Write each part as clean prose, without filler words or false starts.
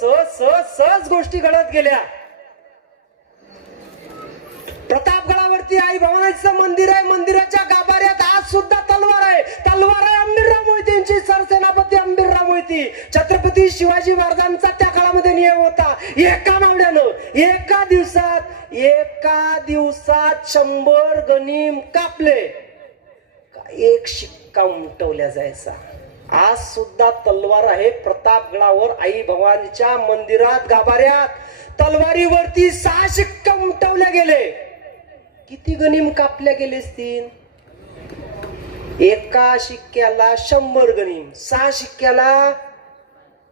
सहज सहज सहज गोष्टी घडत गेल्या. प्रतापगडावरती आई भवानीचं मंदिर आहे. मंदिराच्या गाभाऱ्यात आज सुद्धा तलवार आहे. तलवार आहे अंबिरराव मोहितेंची, सरसेनापती अंबिरराव मोहिते. छत्रपती शिवाजी महाराजांचा त्या काळामध्ये नियम होता, एका मावड्यानं एका दिवसात 100 गनीम कापले, एक शिक्का उमटवल्या जायचा. आज सुद्धा तलवार आहे प्रतापगडावर. आई भवानीच्या मंदिरात गाभाऱ्यात तलवारीवरती 6 शिक्का उमटवले गेले. किती गनीम कापल्या गेले असतील? एका शिक्क्याला 100 गनीम, 6 शिक्क्याला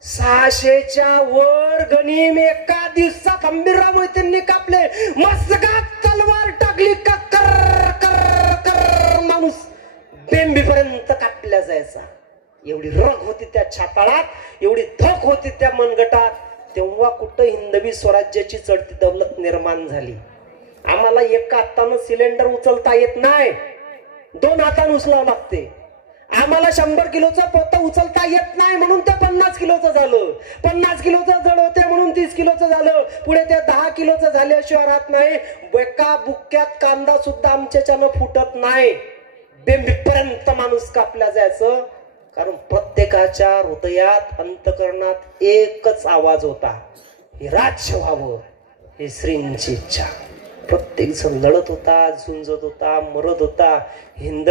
600च्या वर गनीम एका दिवसात अंबिरराव मोहितेंनी कापले. मस्तकात तलवार टाकली का कर कर कर माणूस बेंबीपर्यंत कापल्या जायचा. एवढी रग होती त्या छाताळात, एवढी धक होती त्या मनगटात. तेव्हा कुठं हिंदवी स्वराज्याची चढती दौलत निर्माण झाली. आम्हाला एका हातानं सिलेंडर उचलता येत नाही, 2 हातानं उचलावं लागते. आम्हाला 100 किलोचं पोतं उचलता येत नाही म्हणून ते 50 किलोचं झालं. 50 किलोचं जड होते म्हणून 30 किलोचं झालं. पुढे ते 10 किलोचं झाल्याशिवाय राहत नाही. एका बुक्क्यात कांदा सुद्धा आमच्याच्यानं फुटत नाही. बेंबीपर्यंत माणूस कापला जायचं. कारण प्रत्येकाच्या हृदयात अंतकरणात एकच आवाज होता, हे राज्य व्हावं, हे श्रींची इच्छा. प्रत्येक जण लढत होता, झुंजत होता, मरत होता. हिंद